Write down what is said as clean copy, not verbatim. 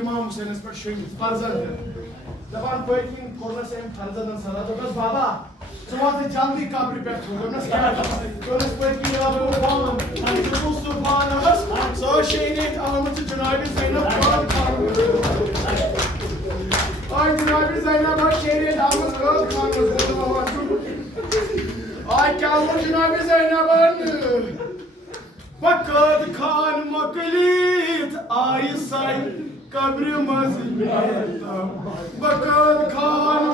इमाम हुसैन पर शहीद फर्जंद दबान पकिन कोरनस एम फर्जंदन सरा दोगस बाबा सुवात जल्दी काबरी पे छोड़नस क्या कोरनस पकिन अबू बान सुभान अल्लाह सो शहीद अहमद जनाब ज़ैनब खान और जनाब ज़ैनब और शहीद अहमद खान और क्या हुआ जनाब ज़ैनब वक़द खान मकलीत आई साई कब्र मज़ीद वक़द खान